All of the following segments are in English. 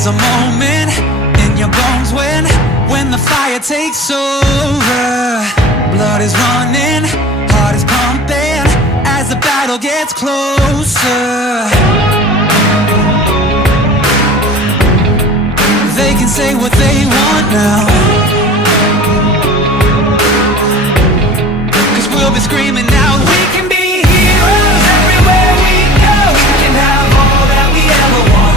There's a moment in your bones when the fire takes over. Blood is running, heart is pumping as the battle gets closer. They can say what they want now, 'cause we'll be screaming now. We can be heroes everywhere we go. We can have all that we ever want.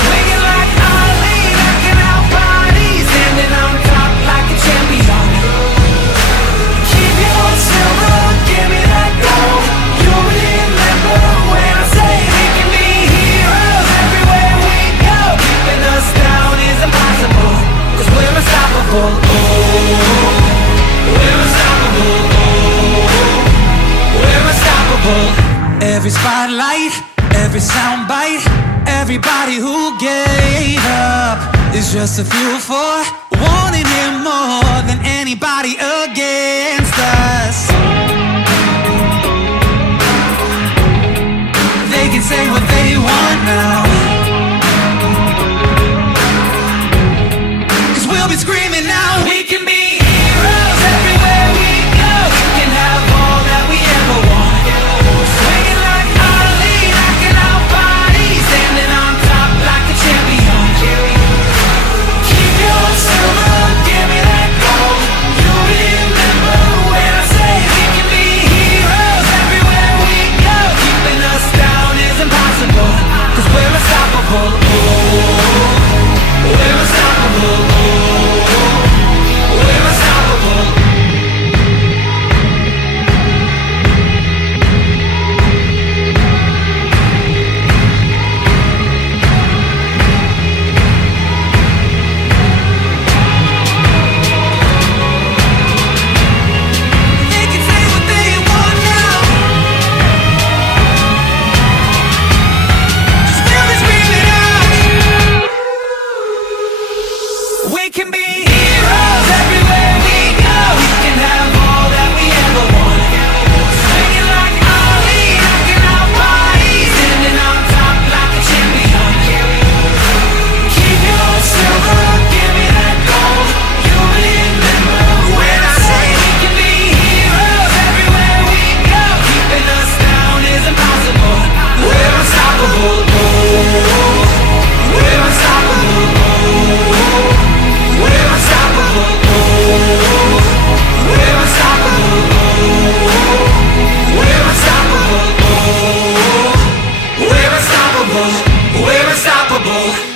Swinging like Ali, knocking out bodies, standing on top like a champion. Keep your silver, give me that gold. You'll remember when I say we can be heroes everywhere we go. Keeping us down is impossible, 'cause we're unstoppable. Oh, we're unstoppable. Oh, we're unstoppable. Every spotlight, every soundbite, everybody who gave up is just a fuel for wanting him more than anybody against us. They can say what they want now, 'cause we'll be screaming now. We can be heroes everywhere we go. We can have all that we ever want. Swinging like Ali, knocking out bodies, standing on top like a champion. Keep your silver, give me that gold. You'll remember when I say we can be heroes everywhere we go. Keeping us down is impossible, 'cause we're unstoppable. Oh, we're unstoppable. Oh, we're unstoppable. They can say what they want now, 'cause we'll be screaming out. We can be heroes everywhere we go. We can have all that we ever want. Swinging like Ali, knocking out bodies, standing on top like a champion. Keep your silver, give me that gold. You'll remember when I say we can be heroes everywhere we go. Keeping us down is impossible. We're unstoppable. Oh, we're unstoppable. Oh, we're unstoppable. Oh, we're unstoppable. Oh, we're unstoppable. Oh, we're unstoppable. We're unstoppable.